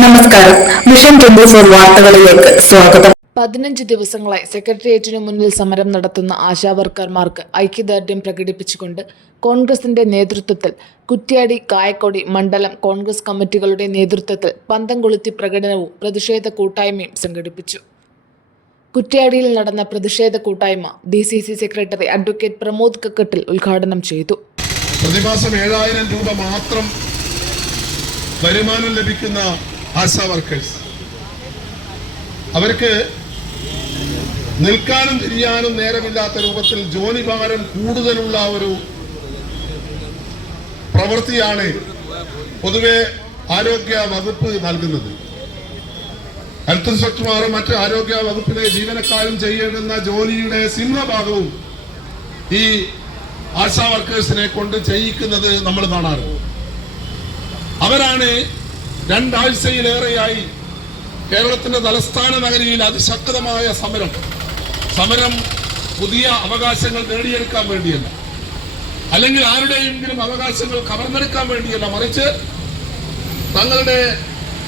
നമസ്കാരം. Mission twenty four വാർത്തകളിലേക്ക് സ്വാഗതം. പതിനഞ്ച് ദിവസങ്ങളായി സെക്രട്ടേറിയറ്റിനു മുന്നിൽ സമരം നടത്തുന്ന ആശാവർക്കർമാർക്ക് ഐക്യദാർഢ്യം പ്രകടിപ്പിച്ചുകൊണ്ട് കോൺഗ്രസിന്റെ നേതൃത്വത്തിൽ കുറ്റ്യാടി കായക്കൊടി മണ്ഡലം കോൺഗ്രസ് കമ്മിറ്റികളുടെ നേതൃത്വത്തിൽ പന്തം കൊളുത്തി പ്രകടനവും പ്രതിഷേധ കൂട്ടായ്മയും സംഘടിപ്പിച്ചു. കുറ്റ്യാടിയിൽ നടന്ന പ്രതിഷേധ കൂട്ടായ്മ D C C secretary advocate Pramod Kakkattil ഉദ്ഘാടനം ചെയ്തു. പ്രതിമാസം ഏഴായിരം രൂപ മാത്രം വരുമാനം ലഭിക്കുന്ന ആശാ വർക്കേഴ്സ്. അവർക്ക് നിൽക്കാനും തിരിയാനും നേരമില്ലാത്ത രൂപത്തിൽ ജോലി ഭാരം കൂടുതലുള്ള ഒരു പ്രവൃത്തിയാണ് പൊതുവെ ആരോഗ്യ വകുപ്പ് നൽകുന്നത്. ഹെൽത്ത് ഇൻസ്പെക്ടർമാരും മറ്റ് ആരോഗ്യ വകുപ്പിലെ ജീവനക്കാരും ചെയ്യേണ്ടുന്ന ജോലിയുടെ സിംഹഭാഗവും ഈ ആശാ വർക്കേഴ്സിനെ കൊണ്ട് ചെയ്യിക്കുന്നത് നമ്മൾ കാണാറുണ്ട്. അവരാണ് രണ്ടാഴ്ചയിലേറെയായി കേരളത്തിന്റെ തലസ്ഥാന നഗരിയിൽ അതിശക്തമായ സമരം. സമരം പുതിയ അവകാശങ്ങൾ നേടിയെടുക്കാൻ വേണ്ടിയല്ല. അല്ലെങ്കിൽ ആരുടെയെങ്കിലും അവകാശങ്ങൾ കവർന്നെടുക്കാൻ വേണ്ടിയല്ല. മറിച്ച് തങ്ങളുടെ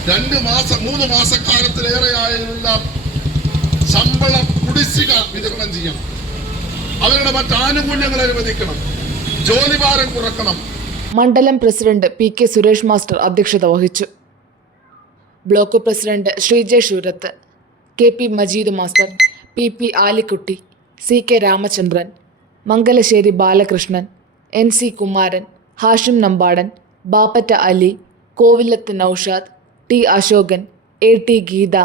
രണ്ട് മാസം മൂന്ന് മാസക്കാലത്തിലേറെയായുള്ള ശമ്പള കുടിശ്ശിക വിതരണം ചെയ്യണം. അവരുടെ മറ്റ് ആനുകൂല്യങ്ങൾ അനുവദിക്കണം. ജോലിഭാരം കുറക്കണം. മണ്ഡലം president P K Suresh master അധ്യക്ഷത വഹിച്ചു. Block president Sreejay Shoorath K P Majeed master P P Alikutty C K Ramachandran Mangalassery Balakrishnan N C Kumaran Hashim Nambadan Bappatta Ali Kovilath Noushad T Ashokan A T Geetha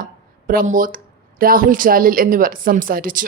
Pramod Rahul Chalil എന്നിവർ സംസാരിച്ചു.